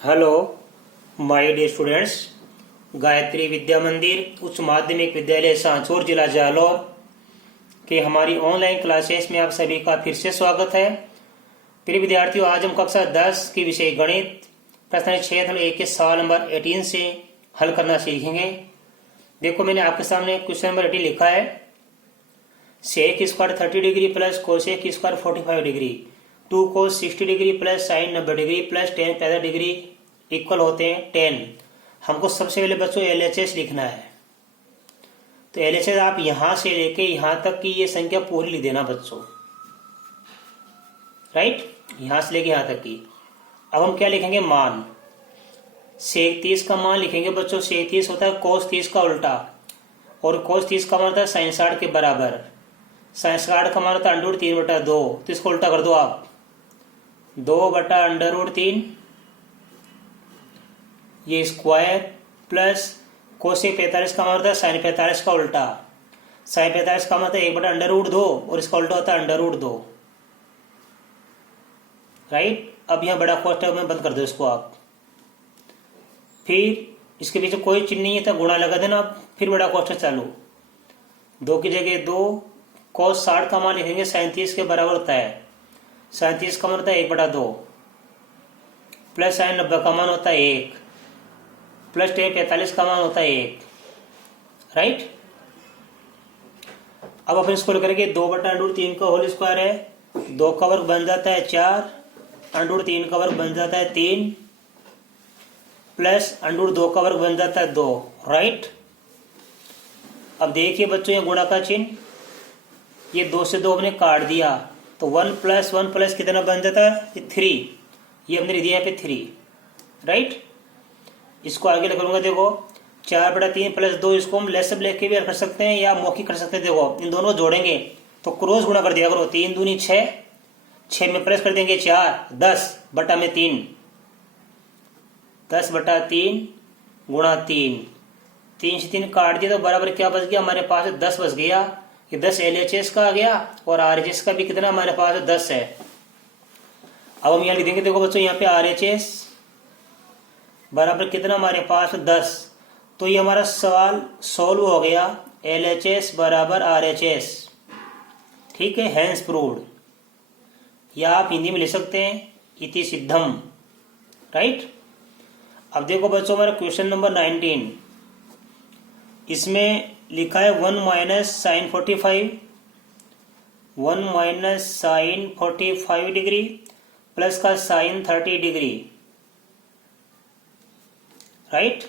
Hello my dear students. Gayatri Vidya Mandir उच्च माध्यमिक विद्यालय सांचौर जिला जालौर के हमारी ऑनलाइन क्लासेस में आप सभी का फिर से स्वागत है। प्रिय विद्यार्थियों, आज हम कक्षा 10 की विषय गणित प्रश्न 6.1 के सवाल नंबर 18 से हल करना सीखेंगे। देखो, मैंने आपके सामने क्वेश्चन नंबर 18 लिखा है। Sec square 30 degree plus cosec square 45 degree 2 cos 60 degree plus sine 90 degree plus tan 65 degree equal होते हैं 10। हमको सबसे पहले बच्चों LHS लिखना है। तो LHS आप यहां से लेके यहां तक की ये संख्या पूरी लिख देना बच्चों, राइट। यहां से लेके यहां तक की। अब हम क्या लिखेंगे? मान। सेक 30 का मान लिखेंगे बच्चों। सेक 30 होता है cos 30 का उल्टा, और cos 30 का मान होता है साइन 60 के बराबर। साइन 60 का मान होता है √3/2। तो इसको उल्टा कर दो आप, 2/√3 ये स्क्वायर प्लस कोसेक 45 का मान होता है साइन 45 का उल्टा। साइन 45 का मान होता है 1/√2 और इसका उल्टा होता है √2, राइट। अब यहाँ बड़ा कोष्ठक में बंद कर दो इसको आप। फिर इसके पीछे कोई चिन्ह नहीं है तो गुणा लगा देना आप। फिर बड़ा कोष्ठक चालू, 2 की जगह 2। cos 60 का मान लिखेंगे साइन 30 के बराबर होता है। साइन 30 का मान होता है 1/2 प्लस साइन 90 का मान होता है 1 प्लस टेन 45 का मान होता है 1, राइट। अब अपन इसको करेंगे 2/√3 का होल स्क्वायर है, 2 का वर्ग बन जाता है 4, √3 का वर्ग बन जाता है 3 प्लस √2 का वर्ग बन जाता है 2, राइट। अब देखिए बच्चों, ये गुणा का चिन्ह, ये 2 से 2 हमने काट दिया तो 1 + 1 + कितना बन जाता है? 3। ये हमने लिख दिया यहाँ पे 3, राइट। इसको आगे लिखूंगा। देखो, 4/3 + 2, इसको हम लेस लेके भी कर सकते हैं या मौखिक कर सकते हैं। देखो, इन दोनों जोड़ेंगे तो क्रॉस गुणा कर दिया करो। 3 दूनी 6, 6 में प्लस कर देंगे 4, 10/3, 10/3 गुणा 3। 3 से 3 काट दिया तो बराबर क्या बच गया हमारे पास? 10 बच गया। ये 10 LHS का आ गया और RHS का भी कितना हमारे पास? 10 है। अब हम यहाँ लिख देंगे। देखो बच्चों, यहाँ पे RHS बराबर कितना हमारे पास? 10। तो ये हमारा सवाल सोल्व हो गया। LHS बराबर RHS, ठीक है। हैंस प्रूव्ड, या आप हिंदी में लिख सकते हैं इति सिद्धम, राइट। अब देखो बच्चों, हमारा क्वेश्चन नंबर 19, इसमें लिखा है 1 - sin 45, 1 - sin 45 डिग्री प्लस का साइन 30 डिग्री, राइट।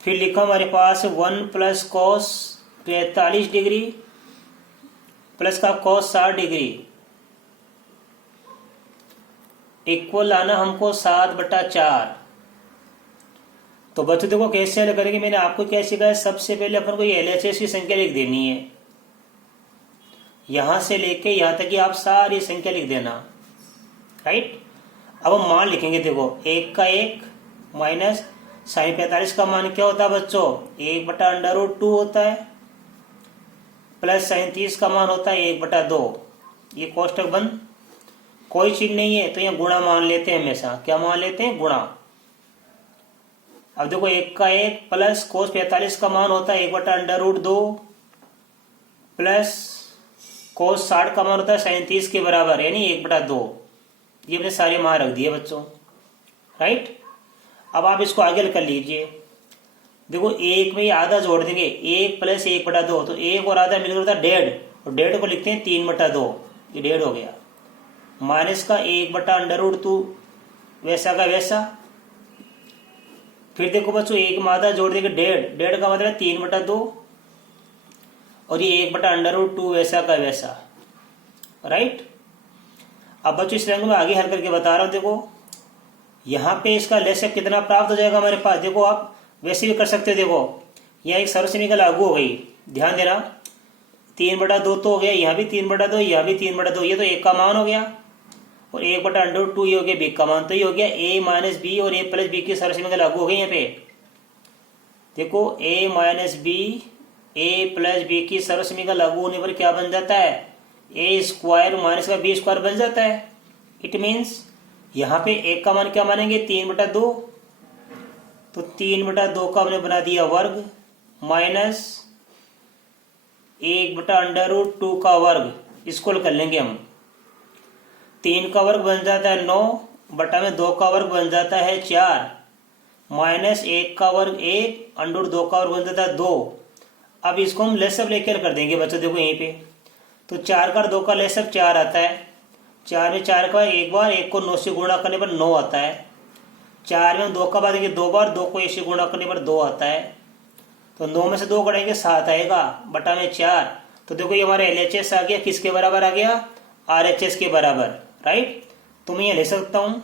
फिर लिखा हमारे पास 1 + cos 45 डिग्री प्लस का cos 60 डिग्री इक्वल लाना हमको 7/4। तो बच्चों देखो कैसे हल करेंगे। मैंने आपको क्या सिखाया? सबसे पहले अपन को ये LHS की संख्या लिख देनी है। यहां से लेके यहां तक की आप सारी संख्या लिख देना, राइट। अब हम मान लिखेंगे। देखो, 1 का 1 माइनस साइन 45 का मान क्या होता है बच्चों? 1/√2 होता है प्लस साइन 30 का मान होता है 1/2। ये कोष्टक बंद, कोई चीज नहीं है तो यहाँ गुणा मान लेते हैं। हमेशा क्या मान लेते हैं? गुणा। अब देखो, 1 का 1 प्लस cos 45 का मान होता है 1/√2 प्लस cos 60 का मान होता है साइन 30 के बराबर, यानी 1/2। ये हमने सारे मान रख दिए बच्चों, राइट। अब आप इसको आगे कर लीजिए। देखो, 1 में आधा जोड़ देंगे, 1 + 1/2, तो 1 और आधा मिलकर होता है 1.5, और 1.5 को लिखते हैं 3/2। ये 1.5 हो गया। माइनस का 1/√2 वैसा का वैसा। फिर देखो बच्चों, 1 में आधा जोड़ देंगे 1.5, 1.5 का मतलब 3/2, और ये 1/√2 वैसा का वैसा, राइट। अब बच्चों इस रंग में आगे हल करके बता रहा हूं। देखो, यहाँ पे इसका लेसेक कितना प्राप्त हो जाएगा हमारे पास? देखो, आप वैसे भी कर सकते हो। देखो, यहाँ एक सर्वसमीकरण लागू हो गई, ध्यान देना। 3/2 तो हो गया, यहाँ भी 3/2, यहाँ भी 3/2। ये तो एक का मान हो गया, और 1/√2 ये हो गया b का मान। तो ये हो गया a - b और a + b की सर्वसमीकरण लागू हो गई। यहाँ पे देखो, a - b a + b की सर्वसमीकरण लागू होने पर क्या बन जाता है? a² - का b² बन जाता है। इट मीन्स यहाँ पे एक का मान क्या मानेंगे 3/2, तो 3/2 का हमने बना दिया वर्ग माइनस 1/√2 का वर्ग, इसको कर लेंगे हम। 3 का वर्ग बन जाता है 9, बटा में 2 का वर्ग बन जाता है 4, माइनस 1 का वर्ग 1, √2 का वर्ग बन जाता है 2। अब इसको हम लेस सब लेकर कर देंगे बच्चों, देखो यहीं पे, तो 4 का 2 का लेस सब 4 आता है, 4 में 4 का एक बार, 1 को 9 से गुणा करने पर 9 आता है, 4 में 2 का बाद देंगे 2 बार, 2 को 1 से गुणा करने पर 2 आता है, तो 9 में से 2 कटेंगे 7 आएगा, बटा में 4। तो देखो ये हमारा LHS आ गया, किसके बराबर आ गया, RHS के बराबर, राइट। तो मैं ये ले सकता हूँ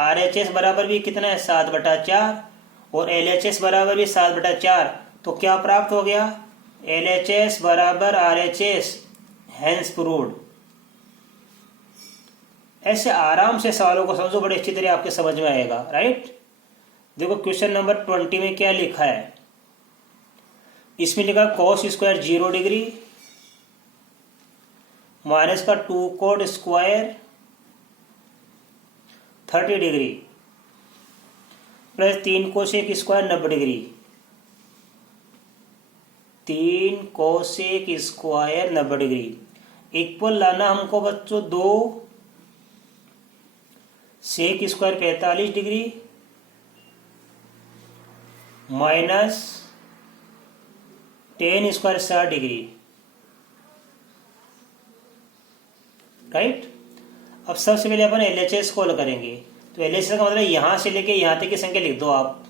RHS बराबर भी कितना है 7/4 और LHS बराबर भी 7/4, तो क्या प्राप्त हो गया, LHS बराबर RHS, हैंस प्रूव्ड। ऐसे आराम से सवालों को समझो, बड़े अच्छी तरह आपके समझ में आएगा, राइट। देखो क्वेश्चन नंबर 20 में क्या लिखा है, इसमें लिखा cos स्क्वायर 0 डिग्री माइनस का 2 cot square 30 degree plus 3 cosec square 90 degree, 3 cosec square 90 degree equal लाना हमको बच्चों 2 sec square 45 degree minus 10 square 60 degree, right. अब सबसे पहले अपन LHS कॉल करेंगे, तो LHS का मतलब यहां से लेके यहां तक की संख्या लिख दो आप,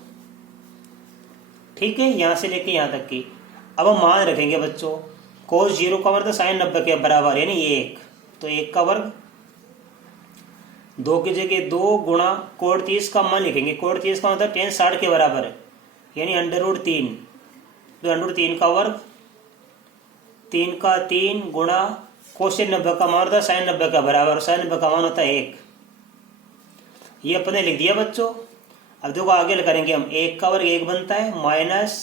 ठीक है, यहां से लेके यहां तक की। अब हम मान रखेंगे बच्चों, cos 0 का वर्ग तो sin 90 के बराबर, यानी 1, तो 1 का वर्ग, 2 की जगह 2 गुणा कोट 30 का मान लिखेंगे, कोट 30 का मतलब 10 60 के बराबर है, यानी √3, तो √3 का वर्ग, 3 का 3 गुणा कोसेक 90 का मान होता है sin 90 का बराबर, sin 90 का मान होता है 1, ये अपने लिख दिया बच्चों। अब देखो आगे करेंगे हम, 1 का वर्ग 1 बनता है माइनस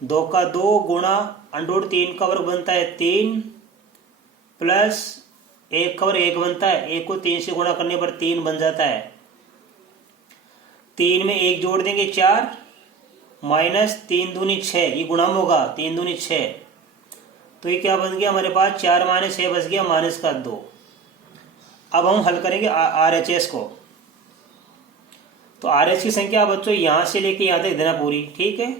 2 का 2 गुणा √3 का वर्ग बनता है 3 प्लस 1 का वर्ग 1 बनता है, 1 को 3 से गुणा करने पर 3 बन जाता है, 3 में 1 जोड़ देंगे 4 माइनस 3 दूनी 6, ये गुणाम होगा 3 दूनी 6, तो ये क्या बन गया हमारे पास 4 माइनस 6 बच गया माइनस का 2। अब हम हल करेंगे RHS को, तो RHS की संख्या बच्चों यहां से लेके यहां तक देना पूरी, ठीक है,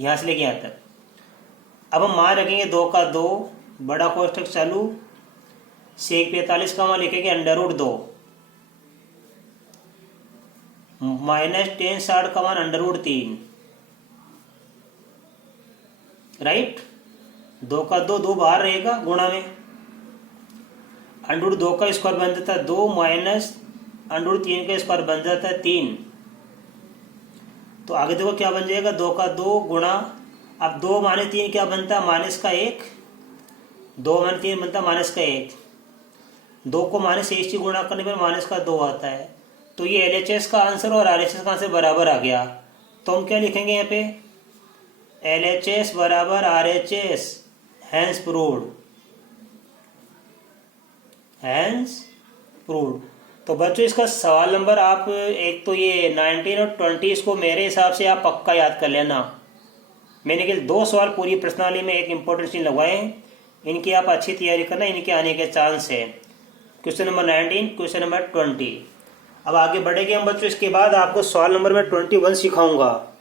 यहां से लेके यहां तक। अब हम मान रखेंगे 2 का 2, बड़ा कोष्ठक चालू, सेक 45 का मान लिखेंगे √2 माइनस 10 60 का मान √3, राइट। 2 का 2 2 बाहर रहेगा गुणा में, √2 का स्क्वायर बन जाता है 2 माइनस √3 का स्क्वायर बन जाता है 3, तो आगे देखो क्या बन जाएगा 2 का 2 गुणा, अब 2 माइनस 3 क्या बनता है माइनस का 1, 2 माइनस 3 बनता है माइनस का 1, 2 को माइनस 1 से गुणा करने पर माइनस का 2 आता है, तो ये LHS का आंसर और RHS का आंसर बराबर आ गया। तो हम क्या लिखेंगे यहाँ पे, LHS बराबर RHS, hence proved, hence proved. तो बच्चों इसका सवाल नंबर आप एक तो ये 19 और 20 इसको मेरे हिसाब से आप पक्का याद कर लेना। मैंने केवल 2 सवाल पूरी प्रश्नावली में एक इंपॉर्टेंट चीज लगवाए, इनकी आप अच्छी तैयारी करना, इनके आने के चांस है। Question number 19, question number 20। अब आगे बढ़ेंगे हम बच्चों, इसके बाद आपको सवाल नंबर में 21 सिखाऊंगा।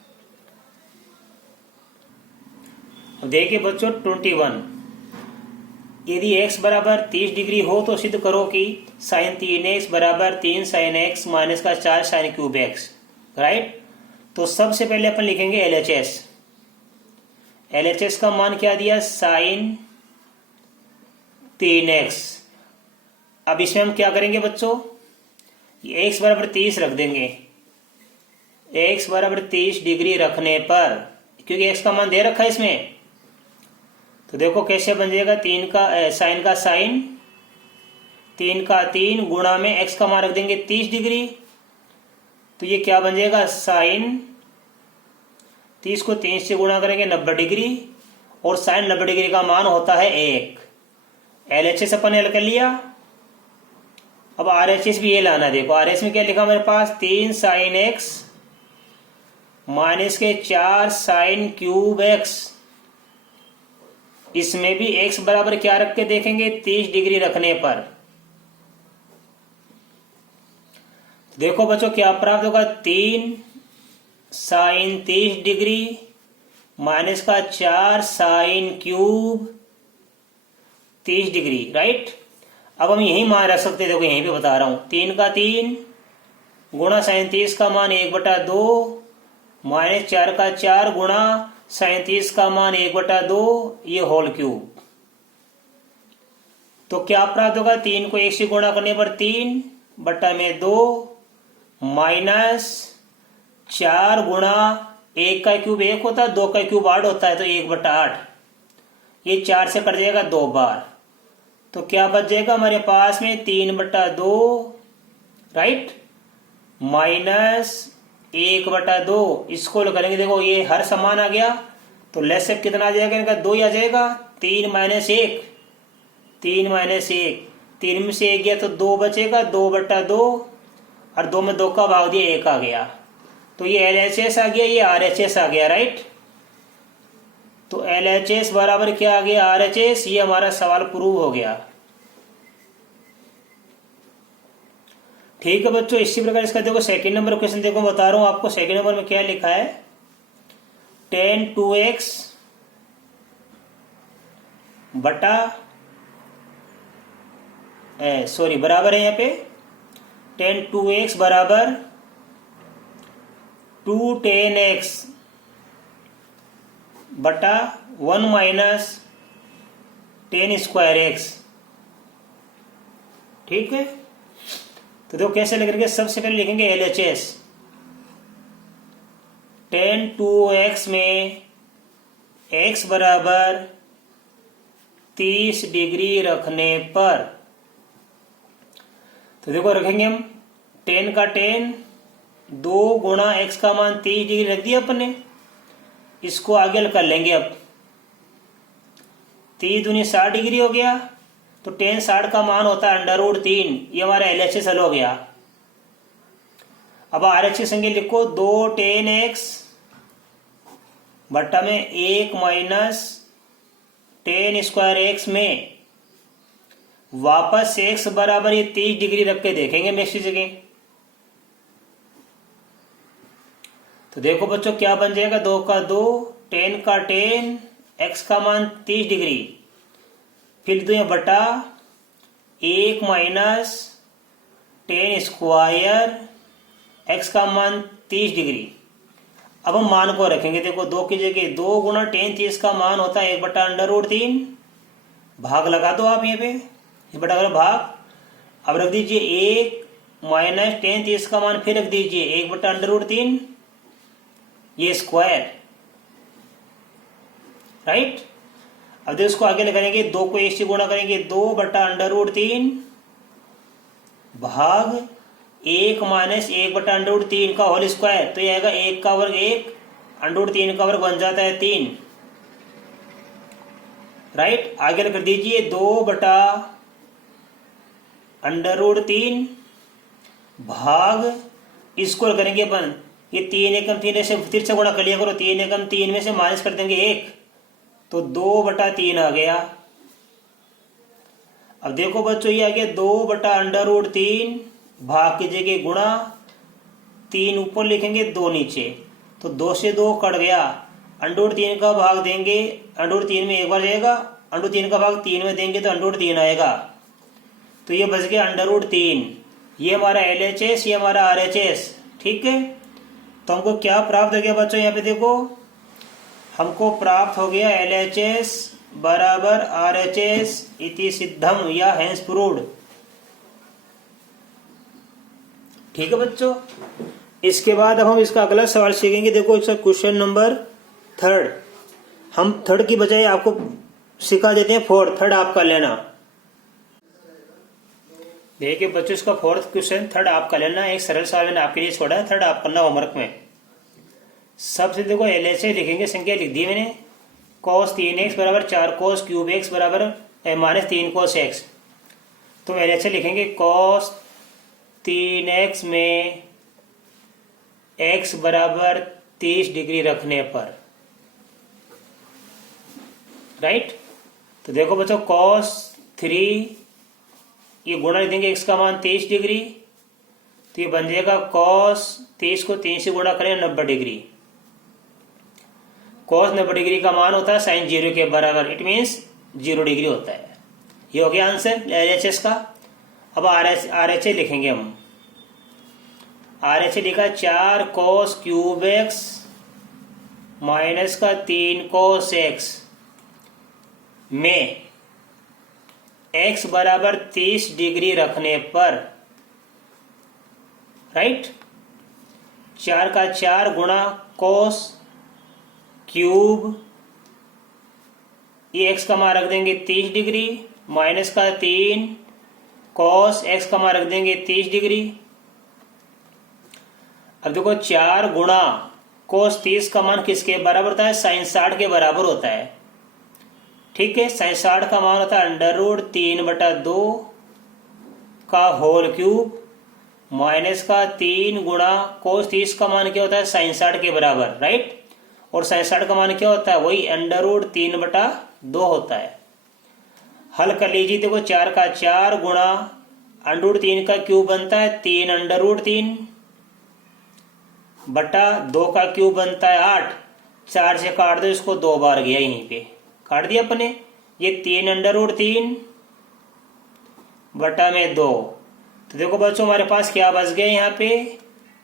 देखिए बच्चों 21, यदि x बराबर 30 डिग्री हो तो सिद्ध करो कि sin 3x बराबर 3 sin x माइनस का 4 sin क्यूब x, राइट। तो सबसे पहले अपन लिखेंगे LHS, LHS का मान क्या दिया sin 3x। अब इसमें हम क्या करेंगे बच्चों, x बराबर 30 रख देंगे, x बराबर 30 डिग्री रखने पर, क्योंकि x का मान दे रखा है इसमें, तो देखो कैसे बन जाएगा, 3 का साइन का साइन, 3 का 3 गुणा में x का मान रख देंगे 30 डिग्री, तो ये क्या बन जाएगा साइन 30 को 3 से गुणा करेंगे 90 डिग्री, और साइन 90 डिग्री का मान होता है 1। LHS अपन हल कर लिया, अब RHS भी ये लाना, देखो RHS में क्या लिखा हमारे पास, 3 साइन एक्स माइनस के 4 साइन क्यूब एक्स। इसमें भी x बराबर क्या रख के देखेंगे, 30 डिग्री रखने पर। देखो बच्चों क्या प्राप्त होगा, 3 साइन 30 डिग्री माइनस का 4 साइन क्यूब 30 डिग्री, राइट। अब हम यही मान रख सकते हैं, देखो यहीं पे बता रहा हूं, 3 का 3 गुणा साइन 30 का मान 1/2 माइनस 4 का 4 गुणा साइन 30 का मान 1/2, ये होल क्यूब। तो क्या प्राप्त होगा, 3 को 1 से गुणा करने पर 3/2 माइनस 4 गुणा 1 का क्यूब 1 होता है, 2 का क्यूब 8 होता है, तो 1/8। ये 4 से कट जाएगा 2 बार, तो क्या बच जाएगा हमारे पास में, 3/2, राइट, माइनस 1/2। इसको करेंगे, देखो ये हर समान आ गया, तो लेस से कितना आ जाएगा इनका, 2 ही आ जाएगा। 3 माइनस 1, 3 माइनस 1, 3 में से 1 गया तो 2 बचेगा, 2/2, और 2 में 2 का भाग दिया, 1 आ गया। तो ये LHS आ गया, ये RHS आ गया, राइट। तो LHS बराबर क्या आ गया, RHS। ये हमारा सवाल प्रूव हो गया। ठीक है बच्चों, इसी प्रकार इसका देखो सेकंड नंबर क्वेश्चन, देखो बता रहा हूं आपको सेकंड नंबर में क्या लिखा है, tan 2x बटा सॉरी बराबर है यहाँ पे, tan 2x बराबर 2 tan x बटा 1 माइनस tan स्क्वायर एक्स। ठीक है, तो देखो कैसे लिखेंगे, सबसे पहले लिखेंगे LHS। tan 2x में x बराबर 30 डिग्री रखने पर, तो देखो रखेंगे हम tan का tan 2 गुणा x का मान 30 डिग्री रख दिया अपन ने। इसको आगे कर लेंगे, अब 30 दूनी 60 डिग्री हो गया, तो tan 60 का मान होता है √3। ये हमारा LHS हल हो गया। अब RHS संख्या लिखो, 2 tan x बट्टा में 1 माइनस tan स्क्वायर एक्स में वापस x बराबर ये 30 डिग्री रख के देखेंगे हम इसी जगह। तो देखो बच्चों क्या बन जाएगा, 2 का 2, tan का tan, x का मान 30 डिग्री, फिर दो यहाँ बटा 1 माइनस tan स्क्वायर x का मान 30 डिग्री। अब हम मान को रखेंगे, देखो 2 की जगह 2 गुणा tan 30 का मान होता है 1/√3, भाग लगा दो आप यहाँ पे, ये बटा करो भाग। अब रख दीजिए 1 माइनस tan 30 का मान, फिर रख दीजिए 1/√3, ये स्क्वायर, राइट। अब देखो इसको आगे लगाएंगे, 2 को 1 से गुणा करेंगे, 2/√3 भाग 1 माइनस 1/√3 का होल स्क्वायर, तो ये आएगा 1 का वर्ग 1, √3 का वर्ग बन जाता है 3, राइट। आगे कर दीजिए 2/√3 भाग, इसको करेंगे अपन, ये 3 एकम 3 से फिर से गुणा कर लिया करो, 3 एकम 3 में से माइनस कर देंगे 1, तो 2/3 आ गया। अब देखो बच्चों ये आ गया 2/√3 भाग की जगह गुणा, 3 ऊपर लिखेंगे 2 नीचे, तो 2 से 2 कट गया, √3 का भाग देंगे, √3 में एक बार जाएगा, √3 का भाग 3 में देंगे तो √3 आएगा, तो ये बच गया √3। ये हमारा LHS, ये हमारा RHS। ठीक है, तो हमको क्या प्राप्त हो गया बच्चों, यहाँ पे देखो हमको प्राप्त हो गया LHS बराबर RHS इति सिद्धम या हेंस प्रूव्ड। ठीक है बच्चों, इसके बाद अब हम इसका अगला सवाल सीखेंगे। देखो इसका क्वेश्चन नंबर 3, हम 3 की बजाय आपको सिखा देते हैं 4, 3 आपका लेना। देखिए बच्चों इसका 4th क्वेश्चन 3 आपका लेना, एक सरल सवाल मैंने आपके लिए छोड़ा है, 3 आप करना होमवर्क में। सबसे देखो LHS लिखेंगे, संख्या लिख दी मैंने, cos 3x बराबर 4 cos क्यूब x बराबर -3 cos x। तो LHS लिखेंगे cos 3x में x बराबर 30 डिग्री रखने पर, राइट। तो देखो बच्चों cos 3 ये गुणा लिख देंगे, x का मान 30 डिग्री, तो ये बन जाएगा cos 30 को 3 से गुणा करें 90 डिग्री। cos 90 डिग्री का मान होता है sin 0 के बराबर, इट मीन्स 0 डिग्री होता है। ये हो गया आंसर LHS का। अब RHS लिखेंगे हम। RHS लिखा 4 cos क्यूब x माइनस का 3 cos x में x बराबर 30 डिग्री रखने पर, राइट, 4 का 4 गुणा cos क्यूब, ये x का मान रख देंगे 30 डिग्री, माइनस का 3 cos x का मान रख देंगे 30 डिग्री। अब देखो 4 गुणा cos 30 का मान किसके बराबर होता है? sin 60 के बराबर होता है, ठीक है। sin 60 का मान होता है √3/2 का होल क्यूब माइनस का 3 गुणा cos 30 का मान क्या होता है? sin 60 के बराबर, राइट। और sin 60 का मान क्या होता है? वही √3/2 होता है। हल कर लीजिए। देखो 4 का 4 गुणा √3 का क्यूब बनता है 3 √3 बटा 2 का क्यूब बनता है 8। 4 से काट दो इसको, 2 बार गया, यहीं पे काट दिया अपने। ये 3 √3 बटा में 2। तो देखो बच्चों हमारे पास क्या बच गया यहाँ पे?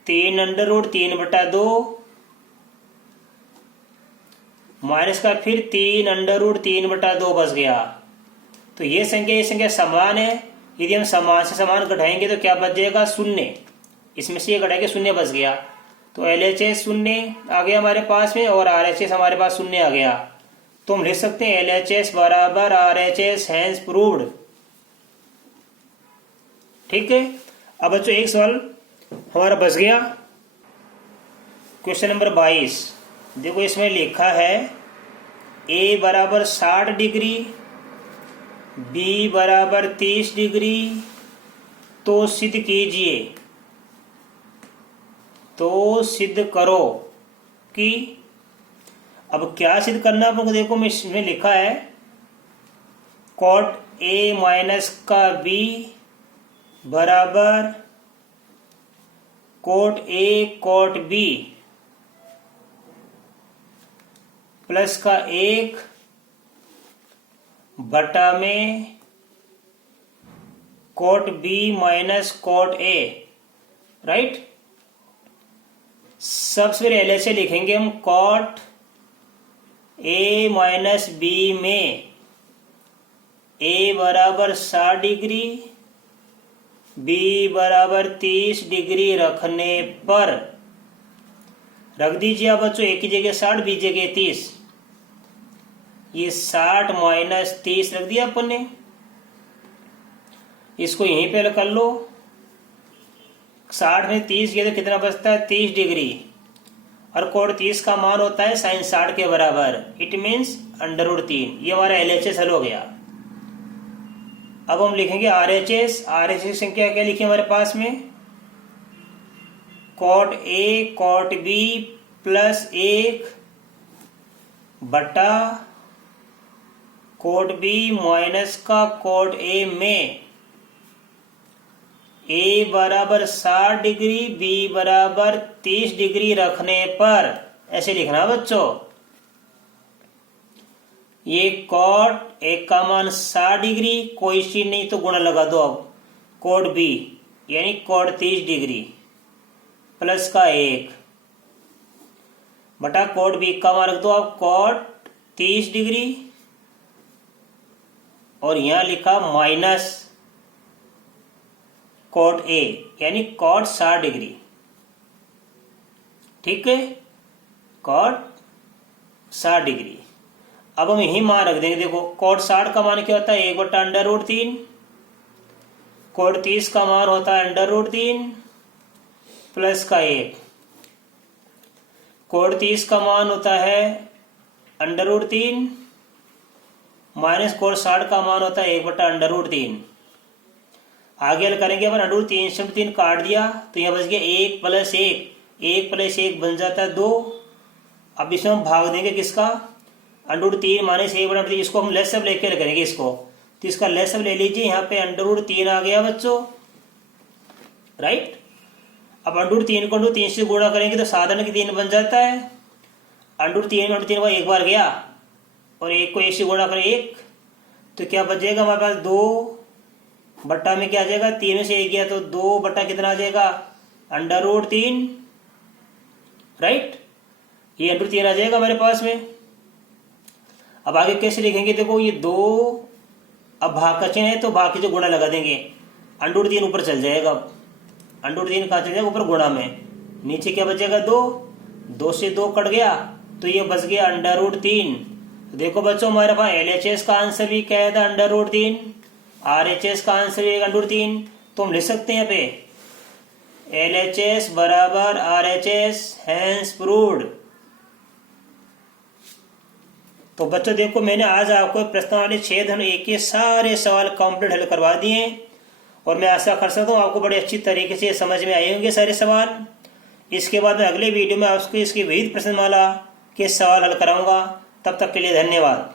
3 √3/2 माइनस का फिर 3 √3/2 बच गया। तो ये संख्या समान है। यदि हम समान से समान घटाएंगे तो क्या बच जाएगा? 0। इसमें से ये घटाएंगे 0 बच गया। तो LHS 0 आ गया हमारे पास में और RHS हमारे पास 0 आ गया। तो हम लिख सकते हैं LHS बराबर RHS हैंस प्रूव्ड, ठीक है। अब बच्चों एक सवाल हमारा बच गया, क्वेश्चन नंबर 22। देखो इसमें लिखा है A बराबर 60 डिग्री, B बराबर 30 डिग्री, तो सिद्ध कीजिए, तो सिद्ध करो कि। अब क्या सिद्ध करना है आपको? देखो इसमें लिखा है cot A माइनस का B बराबर cot A cot B plus का 1 बटा में cot B minus cot A, right. सबसे पहले LHS लिखेंगे हम। cot A माइनस B में A बराबर 60 डिग्री, B बराबर 30 डिग्री रखने पर, रख दीजिए आप बच्चों, एक की जगह 60 B जगह 30। ये 60 माइनस 30 रख दिया अपन ने, इसको यहीं पे कर लो। 60 में 30 गया तो कितना बचता है? 30 डिग्री। और cot 30 का मान होता है sin 60 के बराबर, इट मीन्स √3। ये हमारा LHS हल हो गया। अब हम लिखेंगे RHS। RHS संख्या क्या लिखी हमारे पास में? cot A cot B plus 1 बटा cot B माइनस का cot A में A बराबर 60 डिग्री, B बराबर 30 डिग्री रखने पर, ऐसे लिखना बच्चों। ये cot A का मान 60 डिग्री, कोई चीज नहीं तो गुणा लगा दो। अब cot B यानी cot 30 डिग्री प्लस का 1 बटा cot B का मान रख दो आप cot 30 डिग्री, और यहां लिखा माइनस cot A यानी cot 60 डिग्री, ठीक है, cot 60 डिग्री। अब हम यही मान रख देंगे। देखो cot 60 का मान क्या होता है? 1/√3। cot 30 का मान होता है √3 प्लस का 1। cot 30 का मान होता है √3 माइनस cot 60 का मान होता है 1/√3। आगे हल करेंगे अपन अंडर रूट 3 काट दिया तो यहाँ बच गया 1 + 1 बन जाता है 2। अब इसमें हम भाग देंगे किसका, अंडर रूट 3 - 1/3, इसको हम लेस लेके हल करेंगे इसको, तो इसका लेस ले लीजिए, यहाँ पे अंडर रूट 3 आ गया बच्चों, राइट। अब अंडर रूट 3 को अंडर रूट 3 से गुणा करेंगे तो साधारण की 3 बन जाता है, अंडर रूट 3 को एक बार गया और 1 को 1 से गुणा करें 1, तो क्या बच जाएगा हमारे पास 2 बट्टा में क्या आ जाएगा, 3 में से 1 गया तो 2 बट्टा कितना आ जाएगा, अंडर रूट 3, राइट। ये अंडर रूट 3 आ जाएगा हमारे पास में। अब आगे कैसे लिखेंगे, देखो ये 2, अब भाग का चिन्ह है तो भाग के जो गुणा लगा देंगे, अंडर रूट 3 ऊपर चल जाएगा, अंडर रूट 3 कहाँ चल जाएगा, ऊपर गुणा में, नीचे क्या बचेगा 2 से 2 कट गया तो ये बच गया अंडर रूट 3। देखो बच्चों हमारे पास LHS का आंसर भी क्या था, अंडर रूट 3, RHS का आंसर भी अंडर रूट 3, तो हम लिख सकते हैं यहाँ पे LHS बराबर RHS, हैंस प्रूव्ड। तो बच्चों देखो मैंने आज आपको प्रश्नावली 6-1 के सारे सवाल कंप्लीट हल करवा दिए और मैं आशा कर सकता हूँ आपको बड़े अच्छी तरीके से समझ में आए होंगे सारे सवाल। इसके बाद मैं अगले वीडियो में आपको इसकी विविध प्रश्नमाला के सवाल हल कराऊंगा। तब तक के लिए धन्यवाद।